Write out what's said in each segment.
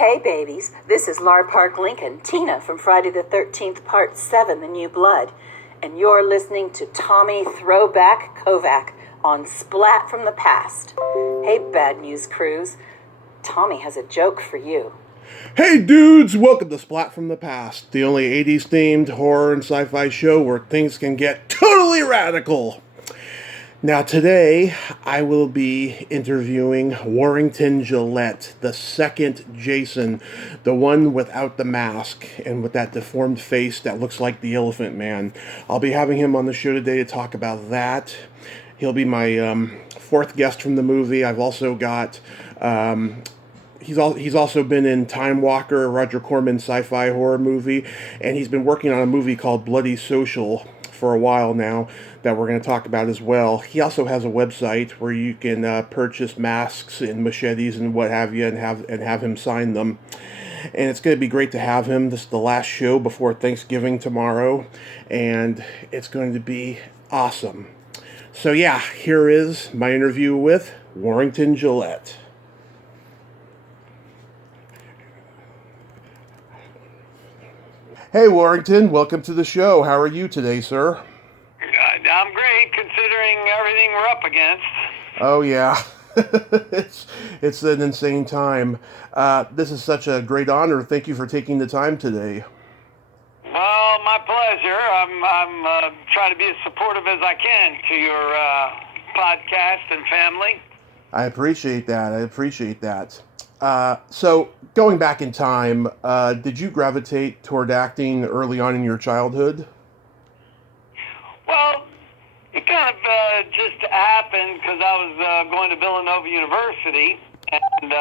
Hey babies, this is Lar Park Lincoln, Tina from Friday the 13th, Part 7, The New Blood. And you're listening to Tommy Throwback Kovac on Splat from the Past. Hey Bad News Crews, Tommy has a joke for you. Hey dudes, welcome to Splat from the Past, the only 80s themed horror and sci-fi show where things can get totally radical. Now today, I will be interviewing Warrington Gillette, the second Jason, the one without the mask and with that deformed face that looks like the Elephant Man. I'll be having him on the show today to talk about that. He'll be my fourth guest from the movie. I've also got... He's also been in Time Walker, Roger Corman Sci-Fi horror movie, and he's been working on a movie called Bloody Social for a while now that we're going to talk about as well. He also has a website where you can purchase masks and machetes and what have you, and have him sign them. And it's going to be great to have him. This is the last show before Thanksgiving tomorrow, and it's going to be awesome. So yeah, here is my interview with Warrington Gillette. Hey Warrington, welcome to the show. How are you today, sir? I'm great, considering everything we're up against. Oh yeah, it's an insane time. This is such a great honor. Thank you for taking the time today. Well, my pleasure. I'm trying to be as supportive as I can to your podcast and family. I appreciate that. So, going back in time, did you gravitate toward acting early on in your childhood? Well, it kind of just happened because I was going to Villanova University, and,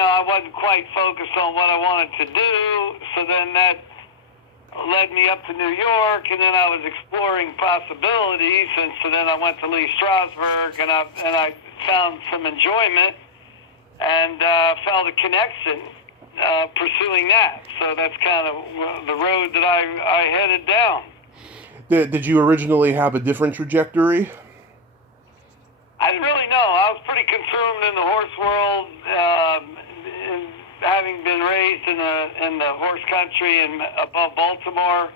I wasn't quite focused on what I wanted to do, so then that led me up to New York, and then I was exploring possibilities, and so then I went to Lee Strasberg, and I found some enjoyment, and felt a connection pursuing that. So that's kind of the road that I headed down. Did you originally have a different trajectory? I didn't really know. I was pretty consumed in the horse world, having been raised in the horse country and above Baltimore.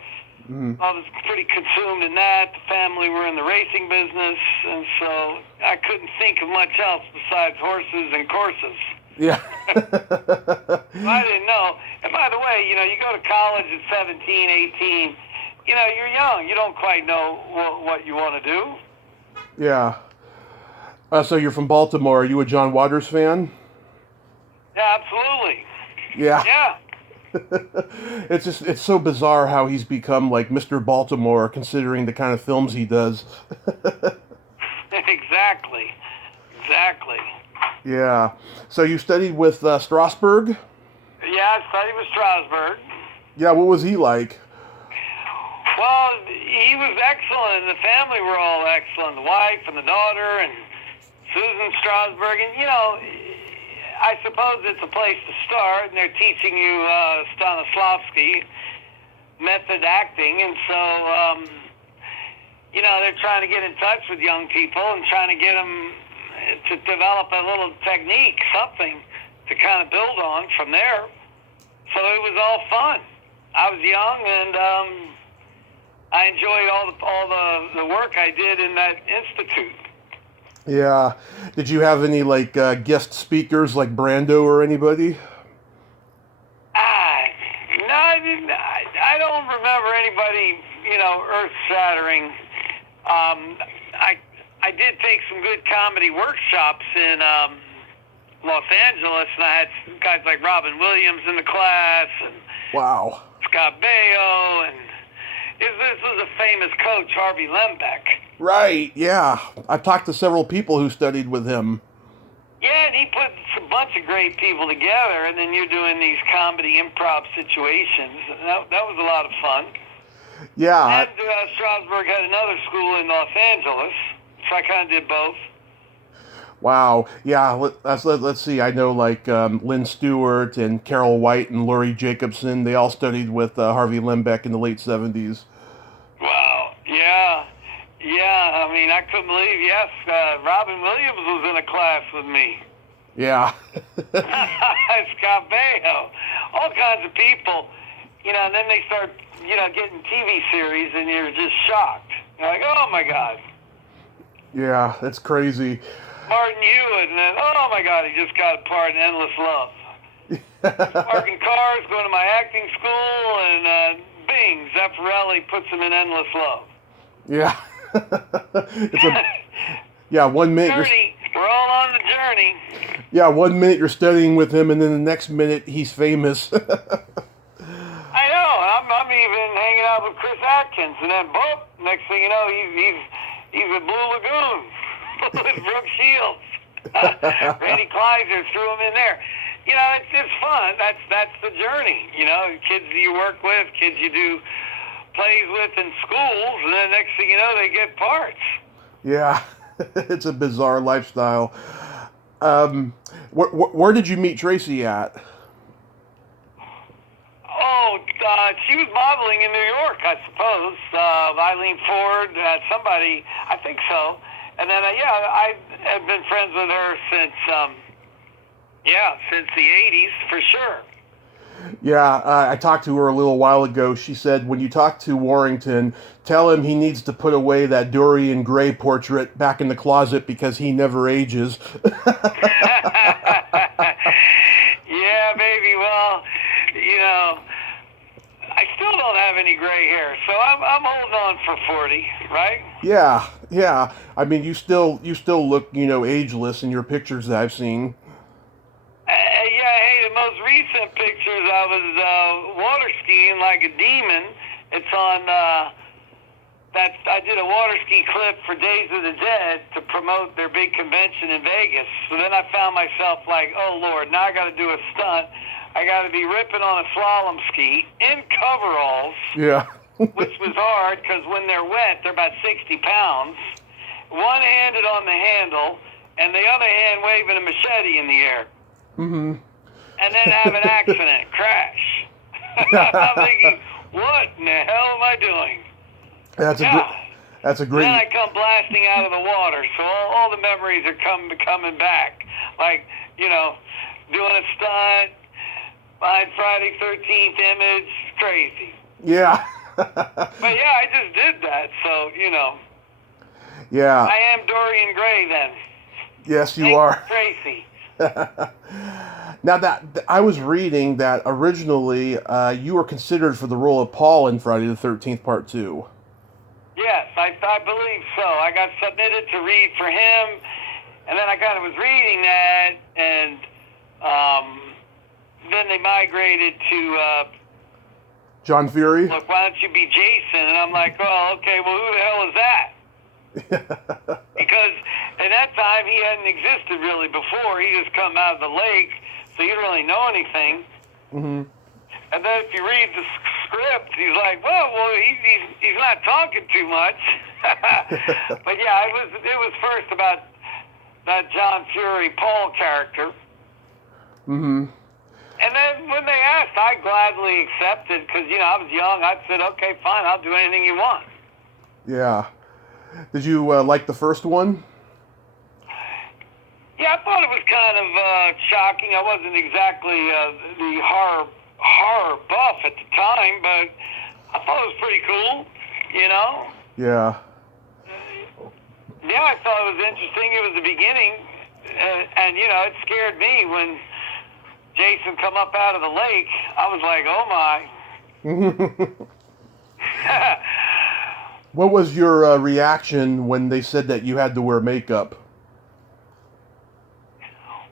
Mm-hmm. I was pretty consumed in that. The family were in the racing business, and so I couldn't think of much else besides horses and courses. Yeah. I didn't know. And by the way, you go to college at 17, 18, you're young. You don't quite know what you want to do. Yeah. So you're from Baltimore. Are you a John Waters fan? Yeah, absolutely. Yeah. Yeah. It's so bizarre how he's become like Mr. Baltimore, considering the kind of films he does. Exactly. Yeah. So you studied with Strasberg? Yeah, I studied with Strasberg. Yeah, what was he like? Well, he was excellent. The family were all excellent. The wife and the daughter and Susan Strasberg. And, I suppose it's a place to start, and they're teaching you Stanislavski method acting. And so, they're trying to get in touch with young people and trying to get them to develop a little technique, something to kind of build on from there. So it was all fun. I was young, and I enjoyed all the work I did in that institute. Yeah. Did you have any guest speakers like Brando or anybody? No, I didn't. I don't remember anybody, earth-shattering. I did take some good comedy workshops in Los Angeles, and I had guys like Robin Williams in the class, and wow, Scott Baio, and this was a famous coach, Harvey Lembeck. Right, yeah. I've talked to several people who studied with him. Yeah, and he put a bunch of great people together, and then you're doing these comedy improv situations. That was a lot of fun. Yeah. And Strasberg had another school in Los Angeles, so I kind of did both. Wow. Yeah, let's see. I know Lynn Stewart and Carol White and Laurie Jacobson, they all studied with Harvey Lembeck in the late 70s. Wow. Yeah. I mean, I couldn't believe, yes, Robin Williams was in a class with me. Yeah. Scott Baio, all kinds of people, and then they start, getting TV series, and you're just shocked. You're like, oh my God. Yeah, that's crazy. Martin Hewitt, and then, oh my God, he just got a part in Endless Love. Parking cars, going to my acting school, and bing, Zeffirelli puts him in Endless Love. Yeah. Yeah, 1 minute. Journey. We're all on the journey. Yeah, 1 minute you're studying with him, and then the next minute he's famous. I know. I'm even hanging out with Chris Atkins, and then boom, next thing you know, he's at Blue Lagoon with Brooke Shields. Randy Kleiser threw him in there. It's fun. That's the journey. Kids you work with, kids you do plays with in schools, and then next thing you know, they get parts. Yeah, it's a bizarre lifestyle. Where did you meet Tracy at? Oh, she was modeling in New York, I suppose. Eileen Ford, somebody, I think so. And then, I have been friends with her since the 80s, for sure. Yeah, I talked to her a little while ago. She said, when you talk to Warrington, tell him he needs to put away that Dorian Gray portrait back in the closet because he never ages. Yeah, baby. Well, I still don't have any gray hair, so I'm holding on for 40, right? Yeah. I mean, you still look, ageless in your pictures that I've seen. Hey, the most recent pictures, I was water skiing like a demon. It's on, I did a water ski clip for Days of the Dead to promote their big convention in Vegas. So then I found myself like, oh Lord, now I got to do a stunt. I got to be ripping on a slalom ski in coveralls. Yeah. Which was hard because when they're wet, they're about 60 pounds. One-handed on the handle, and the other hand waving a machete in the air. Mm-hmm. And then have an accident, crash. I'm thinking, what in the hell am I doing? That's a great. Then I come blasting out of the water, so all the memories are coming back. Like, doing a stunt, behind Friday 13th image, crazy. Yeah. But yeah, I just did that, so, Yeah. I am Dorian Gray then. Yes, you are. Tracy. Now that I was reading that originally you were considered for the role of Paul in Friday the 13th Part 2. Yes, I believe so. I got submitted to read for him, and then I kind of was reading that, and then they migrated to John Fury? Look, why don't you be Jason? And I'm like, oh, okay, well, who the hell is that? Because at that time, he hadn't existed really before. He just come out of the lake, so you didn't really know anything. Mm-hmm. And then if you read the script, he's like, well, he's not talking too much. But yeah, it was first about that John Fury Paul character. Mm-hmm. And then when they asked, I gladly accepted because, I was young. I said, okay, fine, I'll do anything you want. Yeah. Did you like the first one? Yeah, I thought it was kind of shocking. I wasn't exactly the horror buff at the time, but I thought it was pretty cool, Yeah. Yeah, I thought it was interesting. It was the beginning, and it scared me when Jason come up out of the lake. I was like, oh my. What was your reaction when they said that you had to wear makeup?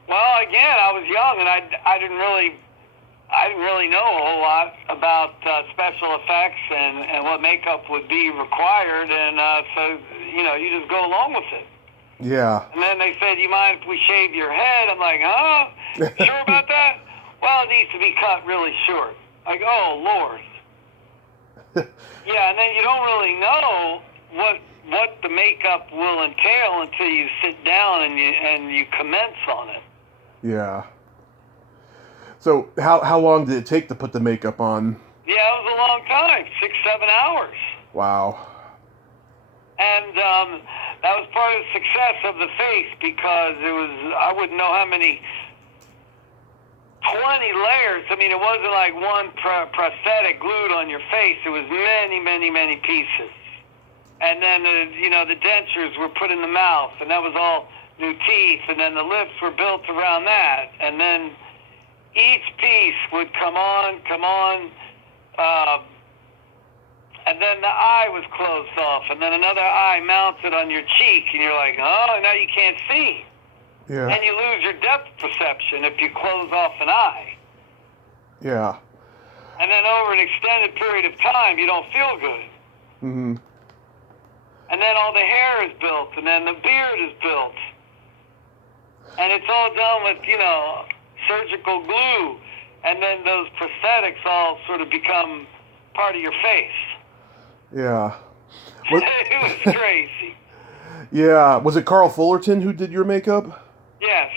Well, again, I was young, and I didn't really know a whole lot about special effects and what makeup would be required, and so you just go along with it. Yeah. And then they said, you mind if we shave your head? I'm like, huh? Sure about that? Well, it needs to be cut really short. Like, oh, Lord. Yeah, and then you don't really know what the makeup will entail until you sit down and you commence on it. Yeah. So how long did it take to put the makeup on? Yeah, it was a long time, 6-7 hours. Wow. And That was part of the success of the face because it was, I wouldn't know how many, 20 layers. I mean, it wasn't like one prosthetic glued on your face. It was many, many, many pieces. And then, the dentures were put in the mouth, and that was all new teeth, and then the lips were built around that. And then each piece would come on, and then the eye was closed off, and then another eye mounted on your cheek, and you're like, oh, now you can't see. Yeah. And you lose your depth perception if you close off an eye. Yeah. And then over an extended period of time, you don't feel good. Mm-hmm. And then all the hair is built, and then the beard is built. And it's all done with, surgical glue. And then those prosthetics all sort of become part of your face. Yeah. It was crazy. Yeah. Was it Carl Fullerton who did your makeup? Yes.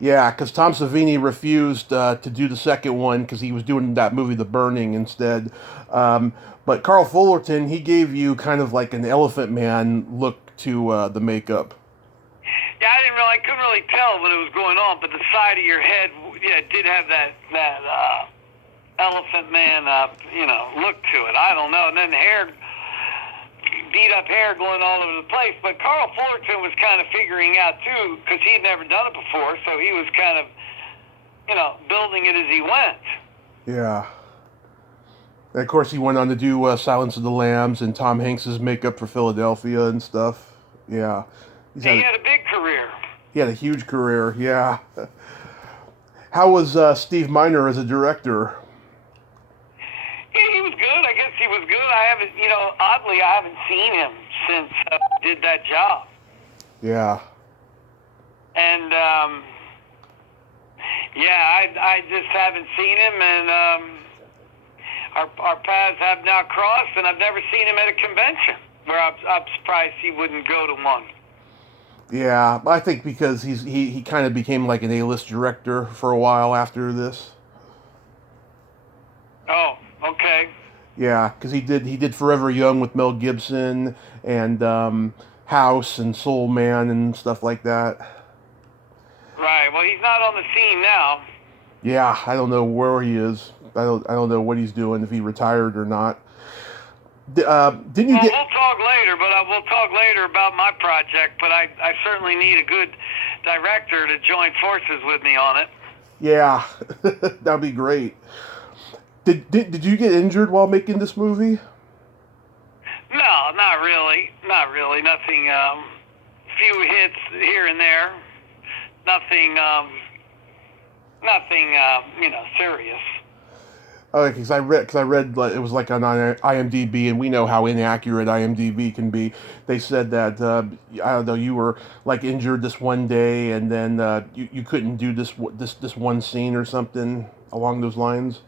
Yeah, because Tom Savini refused to do the second one because he was doing that movie The Burning instead. But Carl Fullerton, he gave you kind of like an Elephant Man look to the makeup. Yeah, I couldn't really tell when it was going on, but the side of your head, it did have that Elephant Man, look to it. I don't know. And then the hair, beat up hair going all over the place. But Carl Fullerton was kind of figuring out too, because he'd never done it before, so he was kind of, building it as he went. Yeah. And of course, he went on to do Silence of the Lambs and Tom Hanks's makeup for Philadelphia and stuff. Yeah. He had a big career. He had a huge career, yeah. How was Steve Miner as a director? Yeah, he was good. I guess he was good. I haven't, oddly, I haven't seen him since I did that job. Yeah. And, I just haven't seen him, and our paths have now crossed, and I've never seen him at a convention, where I'm surprised he wouldn't go to one. Yeah, I think because he kind of became like an A-list director for a while after this. Oh, okay. Yeah, because he did Forever Young with Mel Gibson and House and Soul Man and stuff like that. Right. Well, he's not on the scene now. Yeah, I don't know where he is. I don't know what he's doing, if he retired or not. Didn't you get? We'll talk later, but we'll talk later about my project. But I certainly need a good director to join forces with me on it. Yeah, that'd be great. Did you get injured while making this movie? No, not really. Not really. Nothing. Few hits here and there. Nothing. Nothing. Serious. Oh, because I read it was like on IMDb, and we know how inaccurate IMDb can be. They said that I don't know, you were like injured this one day, and then you couldn't do this one scene or something along those lines.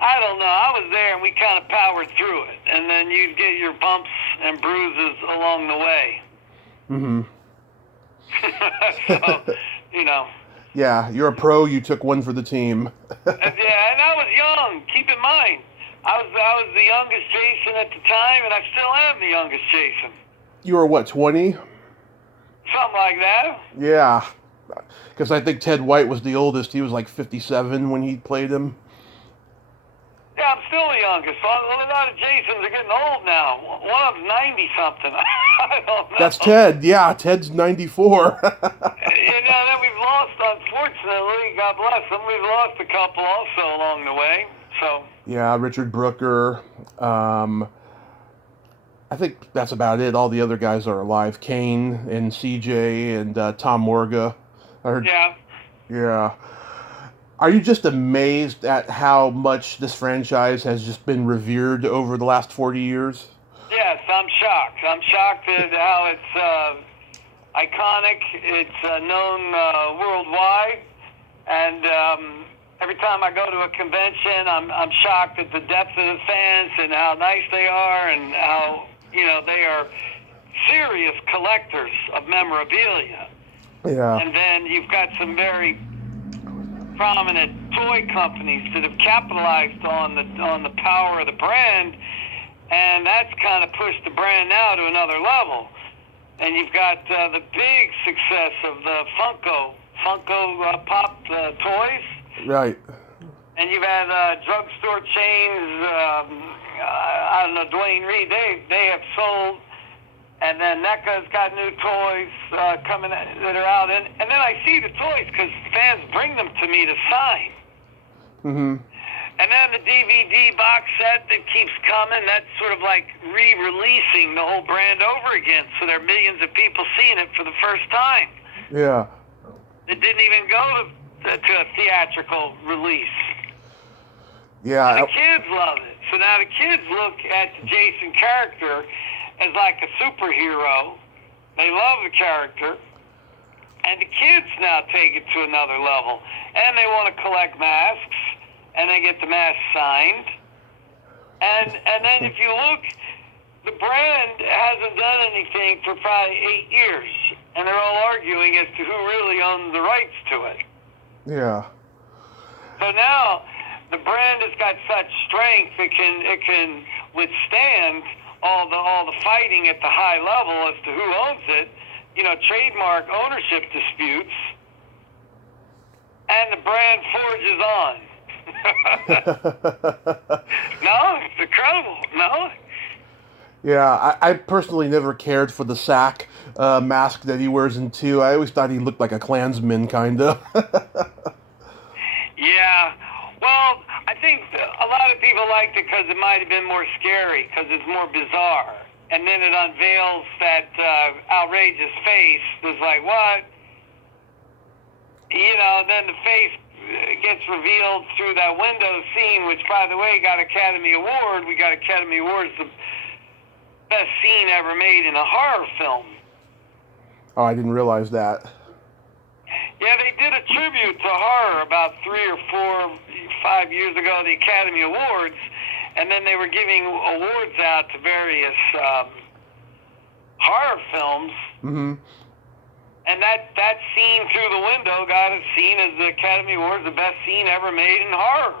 I don't know. I was there, and we kind of powered through it, and then you'd get your bumps and bruises along the way. Mm-hmm. So, Yeah, you're a pro. You took one for the team. Yeah, and I was young. Keep in mind, I was the youngest Jason at the time, and I still am the youngest Jason. You were what, 20? Something like that. Yeah, because I think Ted White was the oldest. He was like 57 when he played him. Yeah, I'm still the youngest. A lot of Jasons are getting old now. One of them's 90-something. I don't know. That's Ted. Yeah, Ted's 94. That we've lost, unfortunately, God bless them, we've lost a couple also along the way. So. Yeah, Richard Brooker. I think that's about it. All the other guys are alive. Kane and CJ and Tom Morga. Yeah. Yeah. Are you just amazed at how much this franchise has just been revered over the last 40 years? Yes, I'm shocked. I'm shocked at how it's iconic. It's known worldwide. And every time I go to a convention, I'm shocked at the depth of the fans and how nice they are and how, they are serious collectors of memorabilia. Yeah. And then you've got some very prominent toy companies that have capitalized on the power of the brand, And that's kind of pushed the brand now to another level. And you've got the big success of the Funko Pop toys. Right. And you've had drugstore chains, I don't know, Dwayne Reed, they have sold. And then NECA's got new toys coming that are out. And then I see the toys because fans bring them to me to sign. Mm-hmm. And then the DVD box set that keeps coming, that's sort of like re-releasing the whole brand over again. So there are millions of people seeing it for the first time. Yeah. It didn't even go to a theatrical release. Yeah. And the kids love it. So now the kids look at the Jason character as like a superhero. They love the character. And the kids now take it to another level. And they want to collect masks. And they get the mask signed. And then if you look, the brand hasn't done anything for probably 8 years. And they're all arguing as to who really owns the rights to it. Yeah. So now the brand has got such strength it can withstand all the fighting at the high level as to who owns it, trademark ownership disputes, and the brand forges on. No, it's incredible. No. Yeah, I personally never cared for the sack mask that he wears in 2. I always thought he looked like a Klansman, kind of. Yeah. Well, I think a lot of people liked it because it might have been more scary, because it's more bizarre. And then it unveils that outrageous face. It was like, what? Then the face gets revealed through that window scene, which, by the way, got Academy Award. We got Academy Awards, the best scene ever made in a horror film. Oh, I didn't realize that. Yeah, they did a tribute to horror about 3 or 4, 5 years ago, the Academy Awards, and then they were giving awards out to various horror films. Mm-hmm. And that scene through the window got seen as the Academy Awards, the best scene ever made in horror.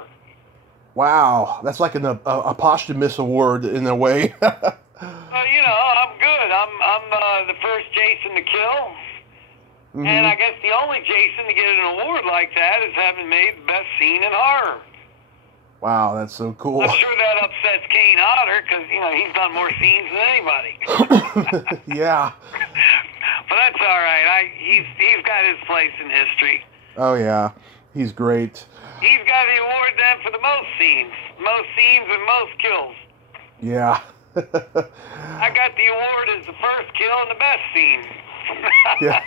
Wow, that's like a posthumous award in a way. I'm good. I'm the first Jason to kill. Mm-hmm. And I guess the only Jason to get an award like that is having made the best scene in horror. Wow, that's so cool. I'm sure that upsets Kane Hodder because, he's done more scenes than anybody. Yeah. But that's all right. He's got his place in history. Oh, yeah. He's great. He's got the award then for the most scenes. Most scenes and most kills. Yeah. I got the award as the first kill and the best scene. Yeah.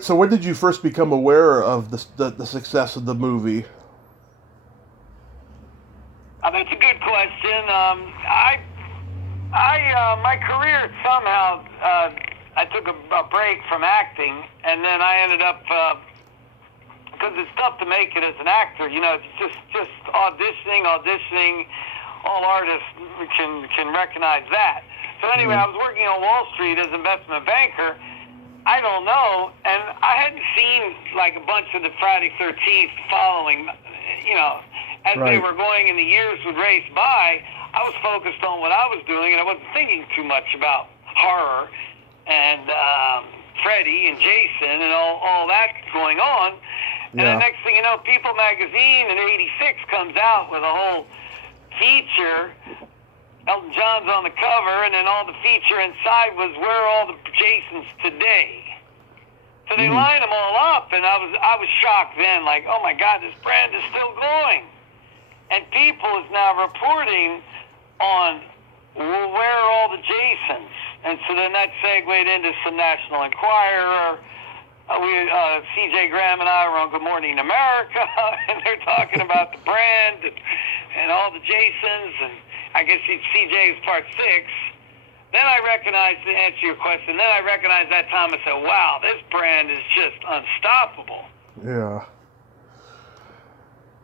So when did you first become aware of the success of the movie? That's a good question. My career somehow, I took a break from acting, and then I ended up, because it's tough to make it as an actor, it's just auditioning. All artists can recognize that. So anyway, I was working on Wall Street as an investment banker. I don't know, and I hadn't seen like a bunch of the Friday 13th following, as Right. they were going and the years would race by. I was focused on what I was doing, and I wasn't thinking too much about horror and Freddy and Jason and all that going on. And Yeah. the next thing you know, People magazine in '86 comes out with a whole feature. Elton John's on the cover, and then all the feature inside was where are all the Jasons today. So they line them all up, and I was shocked then, like, oh my God, this brand is still going. And People is now reporting on where are all the Jasons. And so then that segued into some National Enquirer. C.J. Graham and I were on Good Morning America, and they're talking about the brand and all the Jasons, and I guess C.J. is part 6. Then I recognized, to answer your question, that time I said, wow, this brand is just unstoppable. Yeah.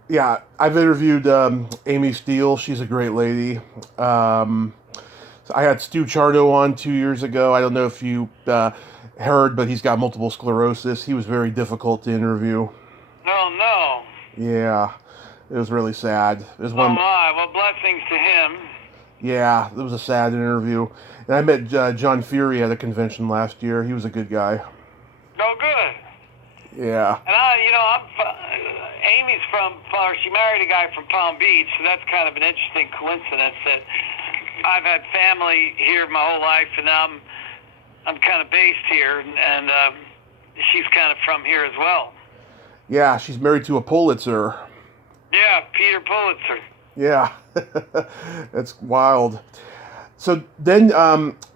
Yeah, I've interviewed Amy Steele. She's a great lady. I had Stu Chardo on 2 years ago. I don't know if you heard, but he's got multiple sclerosis. He was very difficult to interview. No. Yeah. It was really sad. It was Oh my, well, blessings to him. Yeah, it was a sad interview. And I met John Fury at a convention last year. He was a good guy. Oh, good. Yeah. And Amy's she married a guy from Palm Beach, so that's kind of an interesting coincidence that I've had family here my whole life, and now I'm kind of based here, and she's kind of from here as well. Yeah, she's married to a Pulitzer. Yeah, Peter Pulitzer. Yeah, that's wild. So then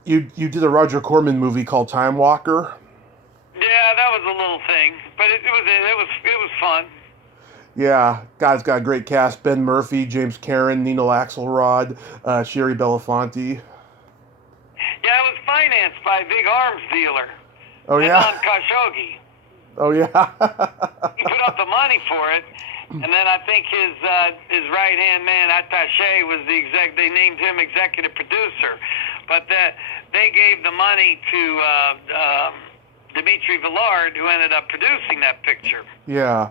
you did a Roger Corman movie called Time Walker. Yeah, that was a little thing, but it was fun. Yeah, God's got a great cast: Ben Murphy, James Karen, Nina Axelrod, Sherry Belafonte. Yeah, it was financed by a big arms dealer. Oh yeah. Anand Khashoggi. Oh yeah. He put up the money for it, and then I think his right hand man attaché was the exec. They named him executive producer, but they gave the money to Dimitri Villard, who ended up producing that picture. Yeah.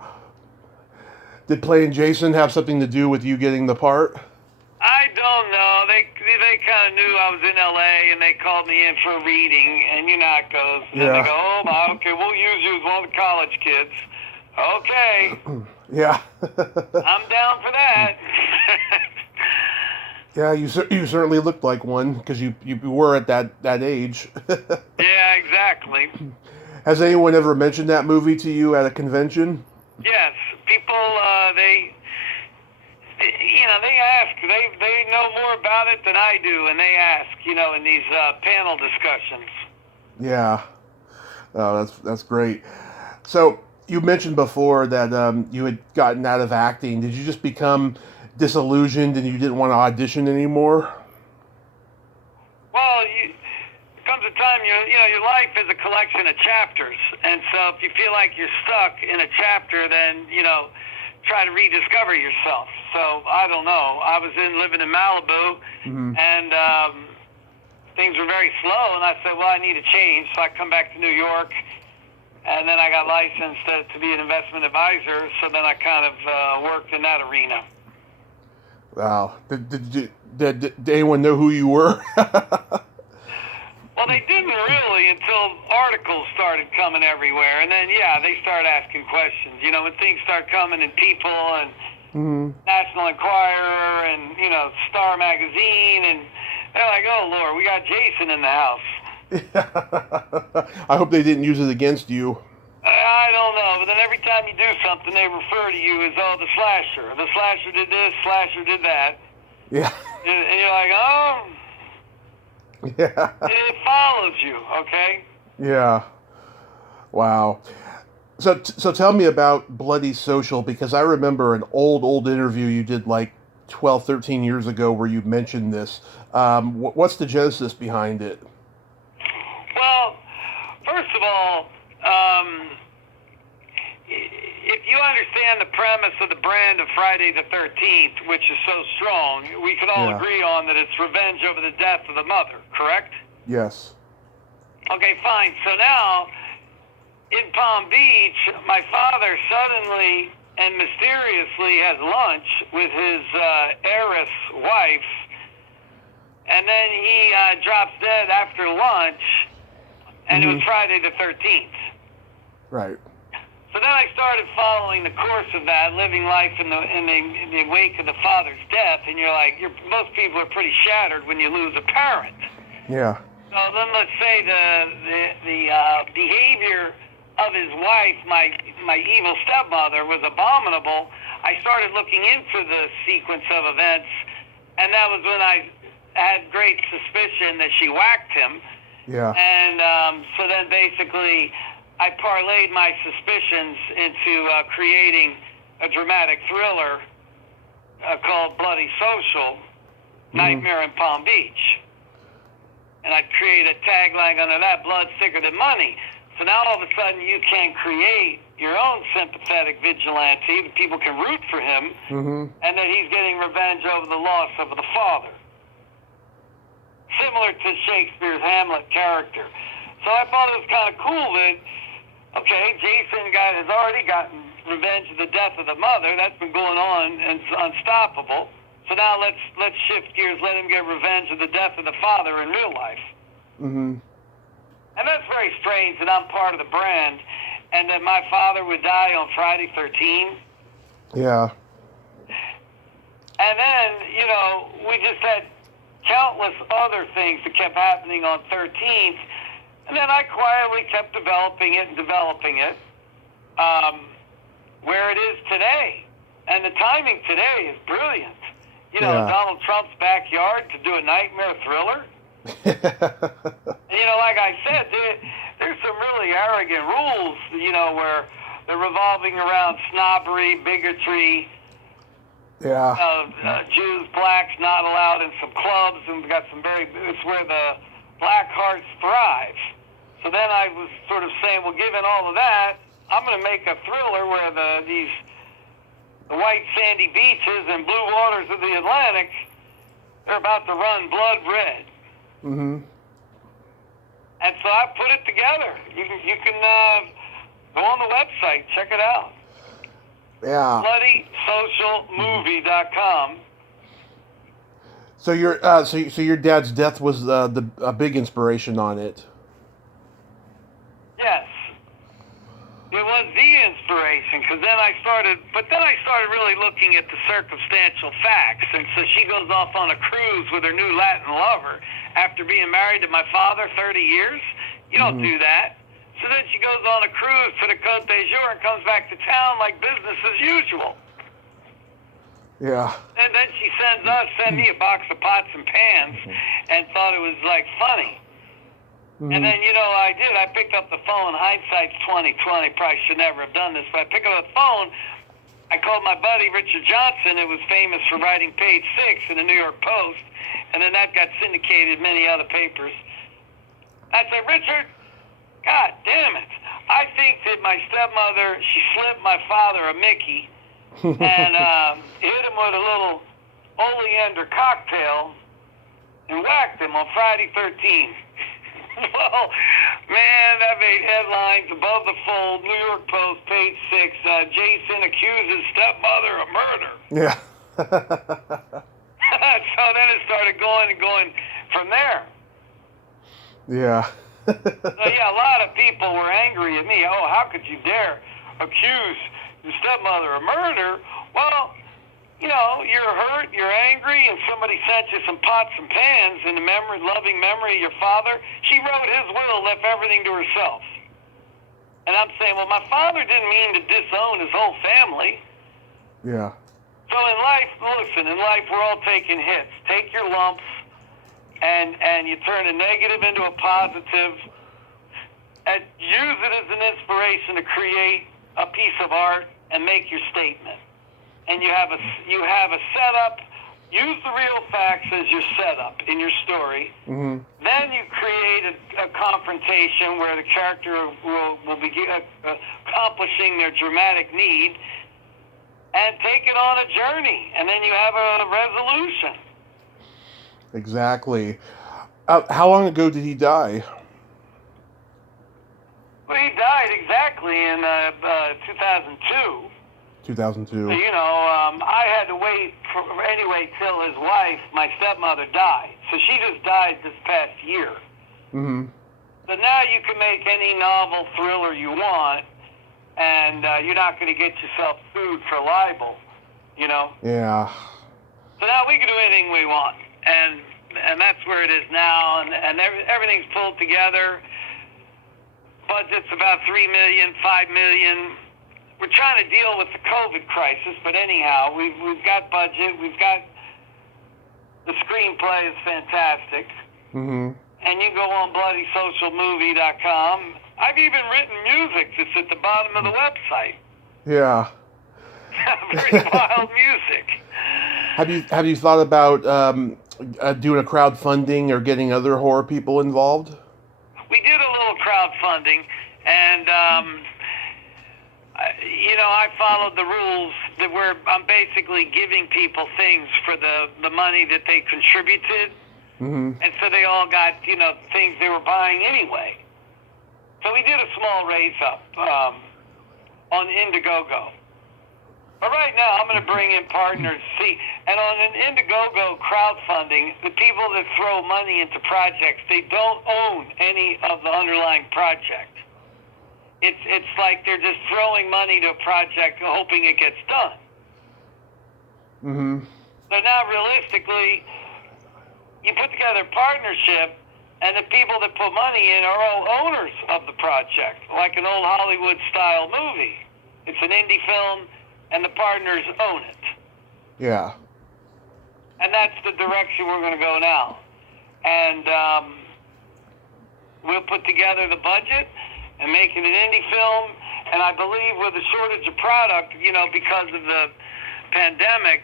Did playing Jason have something to do with you getting the part? I don't know. They kind of knew I was in L.A. and they called me in for a reading, and you know how it goes. And Yeah. they go, oh, okay, we'll use you as one of the college kids. Okay. Yeah. I'm down for that. Yeah, you certainly looked like one because you were at that age. Yeah, exactly. Has anyone ever mentioned that movie to you at a convention? Yes, people they ask. They know more about it than I do, and they ask. In these panel discussions. Yeah. Oh, that's great. So you mentioned before that you had gotten out of acting. Did you just become disillusioned and you didn't want to audition anymore? Well, there comes a time your life is a collection of chapters, and so if you feel like you're stuck in a chapter, then try to rediscover yourself. So I don't know. I was living in Malibu, and things were very slow, and I said, well, I need a change. So I come back to New York, and then I got licensed to be an investment advisor. So then I kind of worked in that arena. Wow. Did anyone know who you were? Well, they didn't really until articles started coming everywhere. And then, yeah, they started asking questions. When things start coming in People and National Enquirer and, Star Magazine, and they're like, oh, Lord, we got Jason in the house. I hope they didn't use it against you. I don't know, but then every time you do something, they refer to you as, oh, the slasher. The slasher did this, slasher did that. Yeah. And you're like, oh... Yeah. It follows you, okay? Yeah. Wow. So tell me about Bloody Social, because I remember an old interview you did like 12, 13 years ago where you mentioned this. What's the genesis behind it? Well, first of all, if you understand the premise of the brand of Friday the 13th, which is so strong, we can all agree on that it's revenge over the death of the mother, correct? Yes. Okay, fine. So now, in Palm Beach, my father suddenly and mysteriously has lunch with his heiress wife, and then he drops dead after lunch, and it was Friday the 13th. Right. So then I started following the course of that, living life in the wake of the father's death, and you're like, most people are pretty shattered when you lose a parent. Yeah. So then let's say the behavior of his wife, my evil stepmother, was abominable. I started looking into the sequence of events, and that was when I had great suspicion that she whacked him. Yeah. And so then basically I parlayed my suspicions into creating a dramatic thriller called Bloody Social, Nightmare in Palm Beach. And I'd create a tagline under that, blood thicker than money. So now all of a sudden you can create your own sympathetic vigilante, that people can root for him, and that he's getting revenge over the loss of the father. Similar to Shakespeare's Hamlet character. So I thought it was kind of cool that, okay, Jason has already gotten revenge of the death of the mother. That's been going on and it's unstoppable. So now let's shift gears. Let him get revenge of the death of the father in real life. Mm-hmm. And that's very strange that I'm part of the brand, and that my father would die on Friday 13. Yeah. And then, you know, we just had countless other things that kept happening on 13th. And then I quietly kept developing it, where it is today. And the timing today is brilliant. You know, Yeah. Donald Trump's backyard to do a nightmare thriller. You know, like I said, there's some really arrogant rules, you know, where they're revolving around snobbery, bigotry, Yeah. Jews, blacks not allowed in some clubs, and we've got some it's where the black hearts thrive. So then I was sort of saying, well, given all of that, I'm going to make a thriller where the white sandy beaches and blue waters of the Atlantic, they're about to run blood red. Mm-hmm. And so I put it together. You can go on the website, check it out. Yeah. BloodySocialMovie.com. So your dad's death was a big inspiration on it. Yes. It was the inspiration, because then I started really looking at the circumstantial facts. And so she goes off on a cruise with her new Latin lover after being married to my father 30 years. You don't do that. So then she goes on a cruise to the Côte d'Azur and comes back to town like business as usual. Yeah. And then she sent me a box of pots and pans and thought it was like funny. Mm-hmm. And then, you know, I picked up the phone. Hindsight's 20/20. Probably should never have done this, but I picked up the phone. I called my buddy Richard Johnson, who was famous for writing Page 6 in the New York Post, and then that got syndicated in many other papers. I said, Richard, God damn it. I think that my stepmother, she slipped my father a Mickey and hit him with a little oleander cocktail and whacked him on Friday 13th. Well, man, that made headlines above the fold. New York Post, Page 6, Jason accuses stepmother of murder. Yeah. So then it started going from there. Yeah. So yeah, a lot of people were angry at me. Oh, how could you dare accuse your stepmother of murder? Well, you know, you're hurt, you're angry, and somebody sent you some pots and pans in the loving memory of your father. She wrote his will, left everything to herself. And I'm saying, well, my father didn't mean to disown his whole family. Yeah. So in life, listen, in life we're all taking hits. Take your lumps, and you turn a negative into a positive, and use it as an inspiration to create a piece of art and make your statement. And you have a setup. Use the real facts as your setup in your story. Mm-hmm. Then you create a confrontation where the character will begin accomplishing their dramatic need, and take it on a journey. And then you have a resolution. Exactly. How long ago did he die? Well, he died exactly in 2002. 2002. So, you know, I had to wait till his wife, my stepmother, died. So she just died this past year. Mm-hmm. So now you can make any novel thriller you want, and you're not going to get yourself sued for libel, you know? Yeah. So now we can do anything we want, and that's where it is now, and everything's pulled together. Budget's about $3 million, $5 million. We're trying to deal with the COVID crisis, but anyhow, we've got budget, we've got the screenplay is fantastic, Mm-hmm. and you go on BloodySocialMovie.com. I've even written music that's at the bottom of the website. Yeah. Very wild music. Have you thought about doing a crowdfunding or getting other horror people involved? We did a little crowdfunding, and you know, I followed the rules that I'm basically giving people things for the money that they contributed. Mm-hmm. And so they all got, you know, things they were buying anyway. So we did a small raise up. on Indiegogo. But right now, I'm going to bring in partners. See, and on an Indiegogo crowdfunding, the people that throw money into projects, they don't own any of the underlying project. It's like they're just throwing money to a project, hoping it gets done. Mm-hmm. So now, realistically, you put together a partnership, and the people that put money in are all owners of the project, like an old Hollywood-style movie. It's an indie film, and the partners own it. Yeah. And that's the direction we're going to go now. And we'll put together the budget and make it an indie film. And I believe with a shortage of product, because of the pandemic,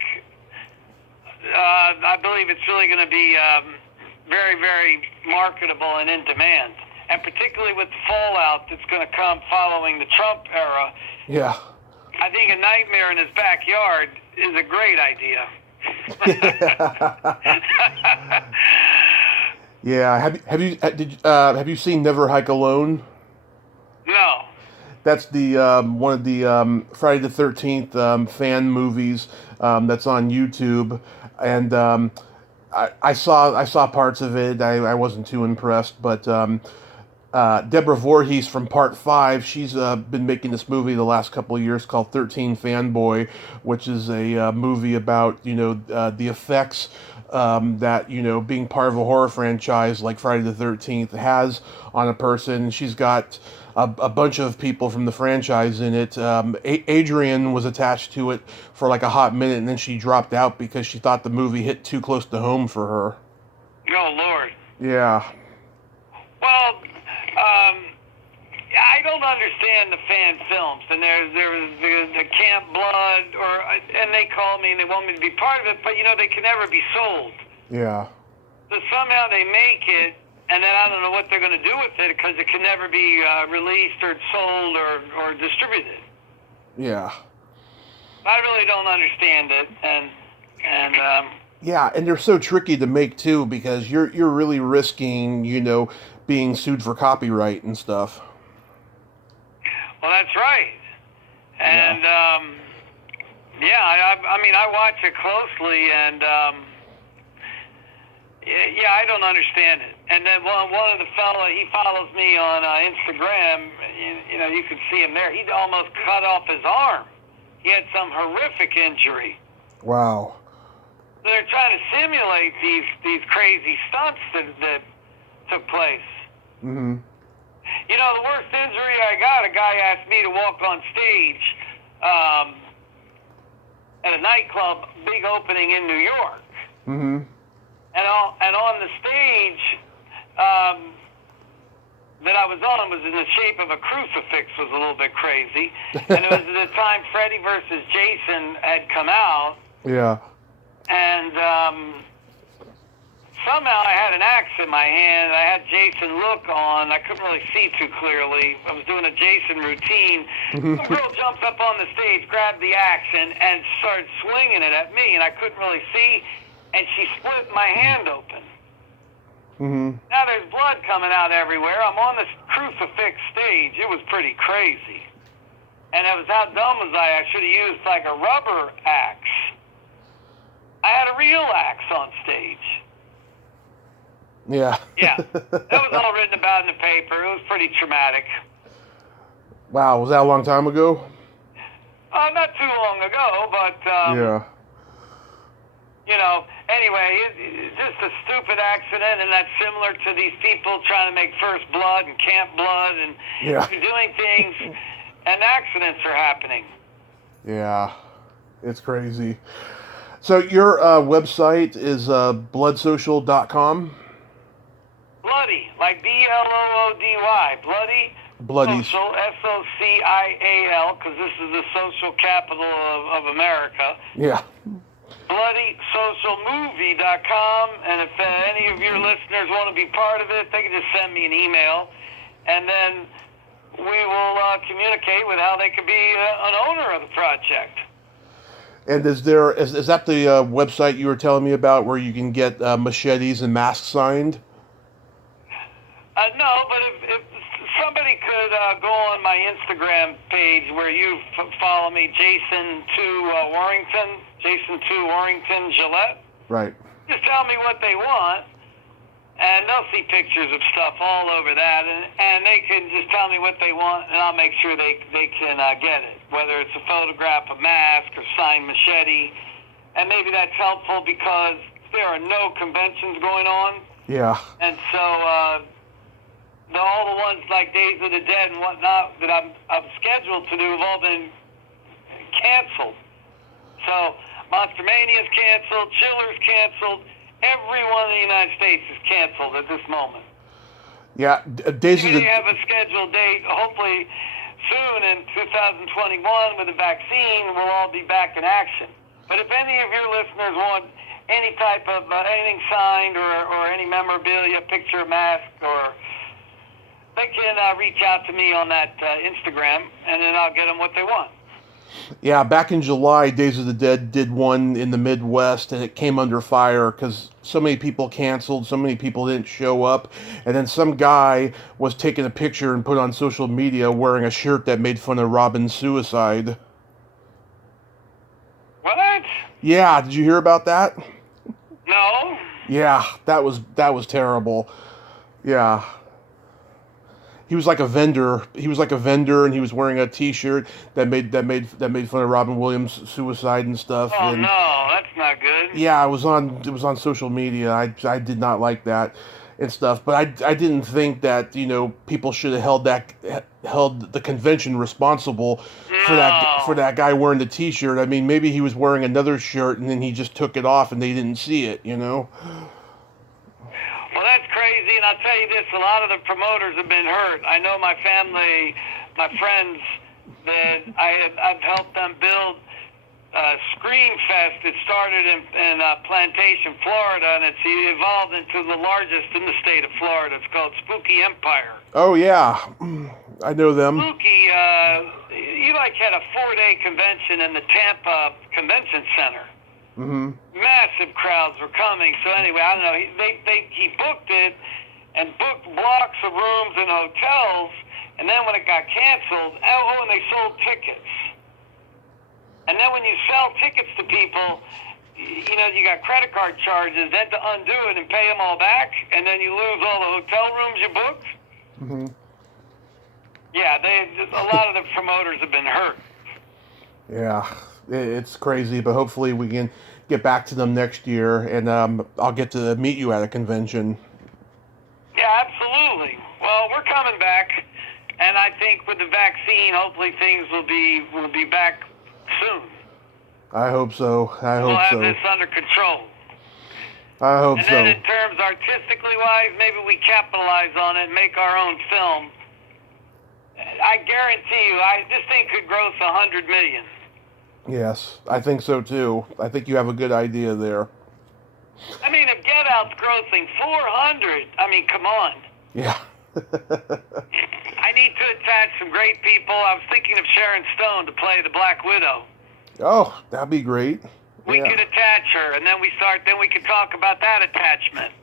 I believe it's really going to be very, very marketable and in demand. And particularly with the fallout that's going to come following the Trump era. Yeah. I think A Nightmare in His Backyard is a great idea. Yeah. Have you seen Never Hike Alone? No. That's the one of the Friday the 13th fan movies that's on YouTube, and I saw parts of it. I wasn't too impressed, but Deborah Voorhees from Part 5, she's been making this movie the last couple of years called 13 Fanboy, which is a movie about the effects that being part of a horror franchise like Friday the 13th has on a person. She's got a bunch of people from the franchise in it. Adrian was attached to it for like a hot minute, and then she dropped out because she thought the movie hit too close to home for her. Oh, Lord. Yeah. Well, I don't understand the fan films, and there was the Camp Blood, and they call me and they want me to be part of it, but they can never be sold. Yeah. So somehow they make it, and then I don't know what they're going to do with it because it can never be released or sold or distributed. Yeah. I really don't understand it, and yeah, and they're so tricky to make too because you're really risking being sued for copyright and stuff. Well, that's right. And, I mean, I watch it closely, and, I don't understand it. And then one of the fellow, he follows me on Instagram, you can see him there. He almost cut off his arm. He had some horrific injury. Wow. So they're trying to simulate these crazy stunts that took place. Mm-hmm. The worst injury I got, a guy asked me to walk on stage at a nightclub, big opening in New York. Mm-hmm. And on the stage that I was on was in the shape of a crucifix, was a little bit crazy. And it was at the time Freddy versus Jason had come out. Yeah. And somehow I had an axe in my hand. I had Jason look on. I couldn't really see too clearly. I was doing a Jason routine. A girl jumps up on the stage, grabbed the axe, and started swinging it at me, and I couldn't really see, and she split my hand open. Mm-hmm. Now there's blood coming out everywhere. I'm on this crucifix stage. It was pretty crazy. And I was how dumb was I? I should have used like a rubber axe. I had a real axe on stage. Yeah. Yeah. That was all written about in the paper. It was pretty traumatic. Wow, was that a long time ago? Not too long ago, but, yeah. Anyway, it's just a stupid accident, and that's similar to these people trying to make First Blood and Camp Blood, and yeah. doing things, and accidents are happening. Yeah, it's crazy. So your website is bloodsocial.com? Bloody, like BLOODY, Bloody Social, SOCIAL, because this is the social capital of America. Yeah. BloodySocialMovie.com, and if any of your listeners want to be part of it, they can just send me an email, and then we will communicate with how they can be an owner of the project. And is that the website you were telling me about where you can get machetes and masks signed? No, but if somebody could would go on my Instagram page where you follow me, Jason2 Warrington Gillette. Right. Just tell me what they want, and they'll see pictures of stuff all over that, and they can just tell me what they want, and I'll make sure they can get it, whether it's a photograph, a mask, or signed machete. And maybe that's helpful because there are no conventions going on. Yeah. And so all the ones like Days of the Dead and whatnot that I'm scheduled to do have all been canceled. So Monster Mania's canceled, Chiller's canceled. Everyone in the United States is canceled at this moment. Yeah, Days of the... You have a scheduled date, hopefully soon in 2021 with a vaccine, we'll all be back in action. But if any of your listeners want any type of anything signed or any memorabilia, picture, mask, or they can reach out to me on that Instagram, and then I'll get them what they want. Yeah, back in July, Days of the Dead did one in the Midwest, and it came under fire because so many people canceled, so many people didn't show up, and then some guy was taking a picture and put on social media wearing a shirt that made fun of Robin's suicide. What? Yeah, did you hear about that? No. Yeah, that was terrible. Yeah. He was like a vendor. And he was wearing a T-shirt that made fun of Robin Williams' suicide and stuff. Oh and, no, that's not good. Yeah, it was on social media. I did not like that and stuff. But I didn't think that people should have held the convention responsible for that guy wearing the T-shirt. I mean, maybe he was wearing another shirt and then he just took it off and they didn't see it. Well, that's crazy, and I'll tell you this, a lot of the promoters have been hurt. I know my family, my friends, that I've helped them build Scream Fest. It started in Plantation, Florida, and it's evolved into the largest in the state of Florida. It's called Spooky Empire. Oh, yeah. I know them. Spooky, had a 4-day convention in the Tampa Convention Center. Mm-hmm. Massive crowds were coming. So anyway, I don't know. He booked it and booked blocks of rooms in hotels. And then when it got canceled, and they sold tickets. And then when you sell tickets to people, you got credit card charges. Then to undo it and pay them all back, and then you lose all the hotel rooms you booked. Mm-hmm. Yeah, a lot of the promoters have been hurt. Yeah. It's crazy, but hopefully we can get back to them next year, and I'll get to meet you at a convention. Yeah, absolutely. Well, we're coming back, and I think with the vaccine, hopefully things will be back soon. I hope so. We'll have this under control. I hope so. And then in terms artistically wise, maybe we capitalize on it and make our own film. I guarantee you, this thing could gross $100 million. Yes, I think so too. I think you have a good idea there. I mean, if Get Out's grossing 400, I mean, come on. Yeah. I need to attach some great people. I was thinking of Sharon Stone to play the Black Widow. Oh, that'd be great. We could attach her, and then we could talk about that attachment,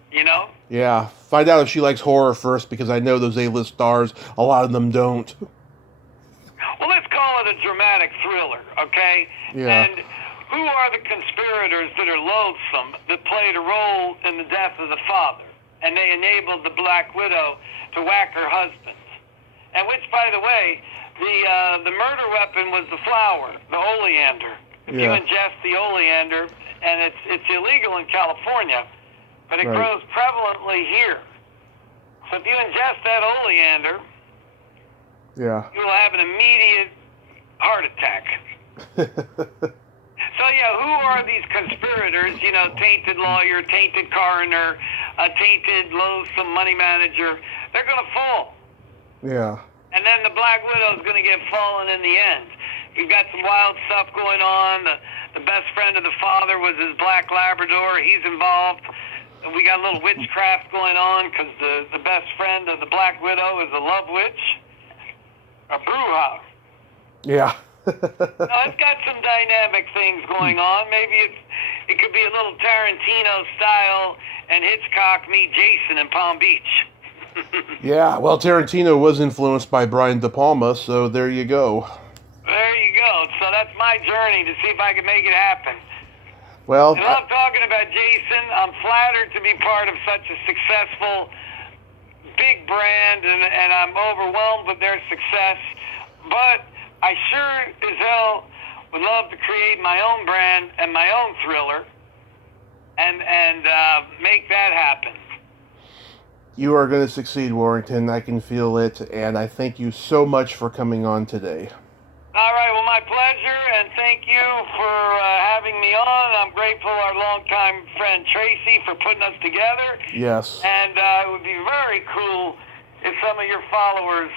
Yeah, find out if she likes horror first, because I know those A-list stars, a lot of them don't. Well, let's call it a dramatic thriller, okay? Yeah. And who are the conspirators that are loathsome that played a role in the death of the father? And they enabled the Black Widow to whack her husband. And which, by the way, the murder weapon was the flower, the oleander. If you ingest the oleander, and it's illegal in California, but it grows prevalently here. So if you ingest that oleander, you will have an immediate heart attack. So, who are these conspirators? Tainted lawyer, tainted coroner, a tainted, loathsome money manager. They're going to fall. Yeah. And then the Black Widow is going to get fallen in the end. You've got some wild stuff going on. The best friend of the father was his black Labrador. He's involved. We got a little witchcraft going on because the best friend of the Black Widow is a love witch. A bruja. Yeah. No, it's got some dynamic things going on. Maybe it could be a little Tarantino style and Hitchcock meet Jason in Palm Beach. Yeah, well, Tarantino was influenced by Brian De Palma, so there you go. There you go. So that's my journey to see if I can make it happen. Well, I love talking about Jason. I'm flattered to be part of such a successful, big brand, and I'm overwhelmed with their success. But I sure as hell would love to create my own brand and my own thriller and make that happen. you are going to succeed, Warrington. I can feel it, and I thank you so much for coming on today. All right, well, my pleasure, and thank you for having me on. I'm grateful our longtime friend Tracy for putting us together. Yes. And it would be very cool if some of your followers,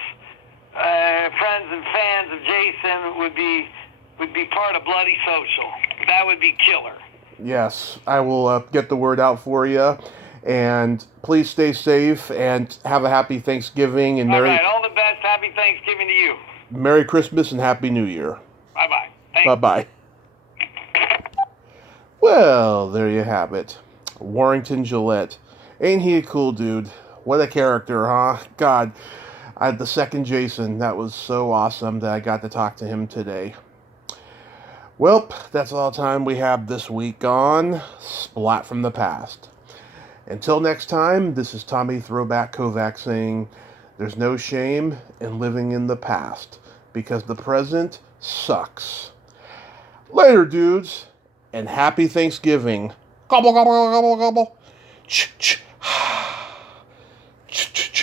friends and fans of Jason would be part of Bloody Social. That would be killer. Yes, I will get the word out for you. And please stay safe and have a happy Thanksgiving and All right, all the best. Happy Thanksgiving to you. Merry Christmas and Happy New Year. Bye-bye. Thanks. Bye-bye. Well, there you have it. Warrington Gillette. Ain't he a cool dude? What a character, huh? God, the second Jason, that was so awesome that I got to talk to him today. Well, that's all the time we have this week on Splat from the Past. Until next time, this is Tommy Throwback Kovac saying, there's no shame in living in the past, because the present sucks. Later, dudes, and happy Thanksgiving. Gobble, gobble, gobble, gobble. Ch, ch. Ch, ch.